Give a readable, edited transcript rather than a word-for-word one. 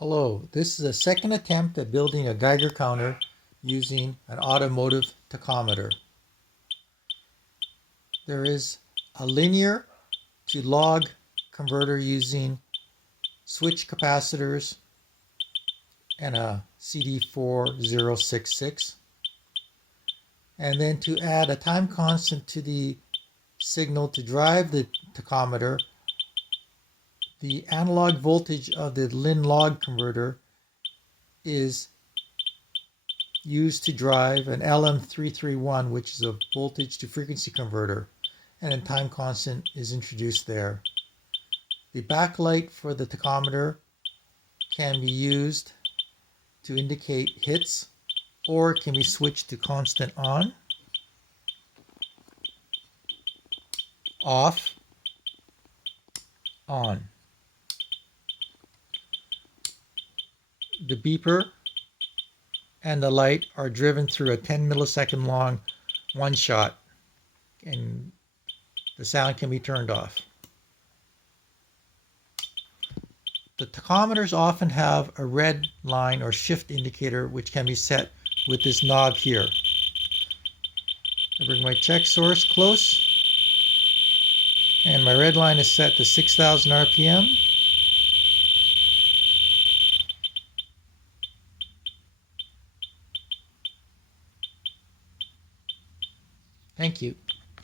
Hello, this is a second attempt at building a Geiger counter using an automotive tachometer. There is a linear to log converter using switch capacitors and a CD4066. And then to add a time constant to the signal to drive the tachometer, the analog voltage of the lin-log converter is used to drive an LM331, which is a voltage to frequency converter, and a time constant is introduced there. The backlight for the tachometer can be used to indicate hits, or it can be switched to constant on, off, on. The beeper and the light are driven through a 10 millisecond long one shot, and the sound can be turned off. The tachometers often have a red line or shift indicator which can be set with this knob here. I bring my check source close and my red line is set to 6,000 RPM. Thank you.